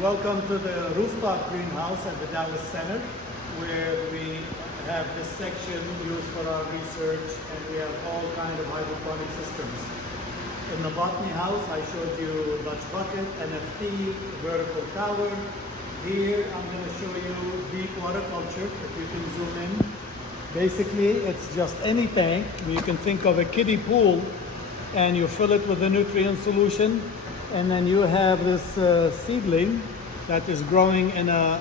Welcome to the Rooftop greenhouse at the Dallas Center, where we have this section used for our research, and we have all kinds of hydroponic systems. In the botany house, I showed you Dutch bucket, NFT, vertical tower. Here, I'm going to show you deep water culture, if you can zoom in. Basically, it's just any tank. You can think of a kiddie pool, and you fill it with a nutrient solution. And then you have this seedling that is growing in a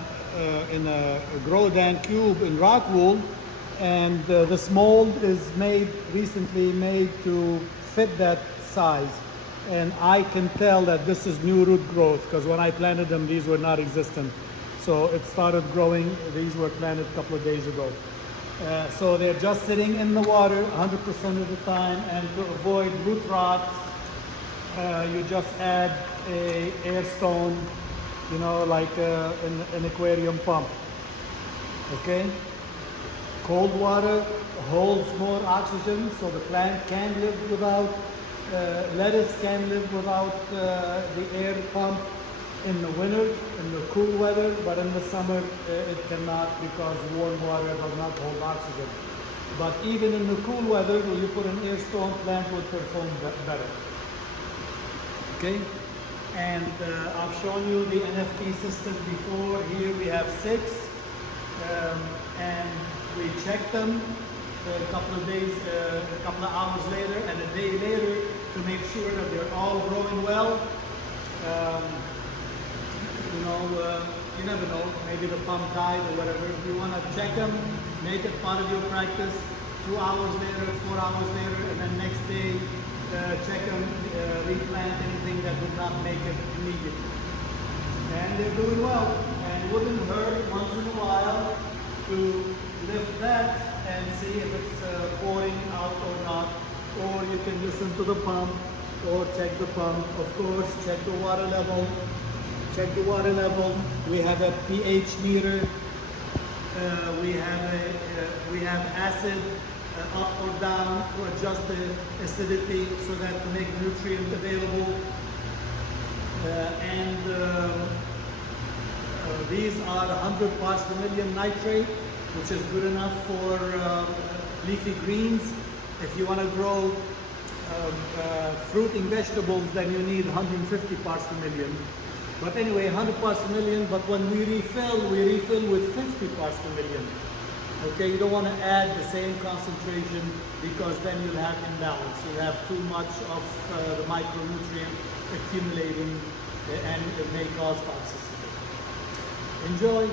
grow-down cube in rock wool, and this mold is recently made to fit that size. And I can tell that this is new root growth, because when I planted them, these were not existent. So it started growing. These were planted a couple of days ago. So they're just sitting in the water 100% of the time, and to avoid root rot, you just add a air stone, like an aquarium pump. Okay? Cold water holds more oxygen, so the plant can live without, lettuce can live without the air pump in the winter, in the cool weather, but in the summer it cannot, because warm water does not hold oxygen. But even in the cool weather, when you put an air stone, plant will perform better. Okay, and I've shown you the NFT system before. Here we have 6, and we check them a couple of hours later and a day later to make sure that they're all growing well. You never know, maybe the pump died or whatever. If you want to check them, make it part of your practice. 2 hours later, 4 hours later, and then next day, check them, replant anything that would not make it immediately. And they're doing well. And it wouldn't hurt once in a while to lift that and see if it's pouring out or not. Or you can listen to the pump or check the pump. Of course, check the water level. Check the water level. We have a pH meter. We have acid up or down to adjust the acidity so that to make nutrient available. These are 100 parts per million nitrate, which is good enough for leafy greens. If you want to grow fruiting vegetables, then you need 150 parts per million. But anyway, 100 parts per million, but when we refill with 50 parts per million. Okay, you don't want to add the same concentration, because then you'll have imbalance. You'll have too much of the micronutrient accumulating, and it may cause toxicity. Enjoy.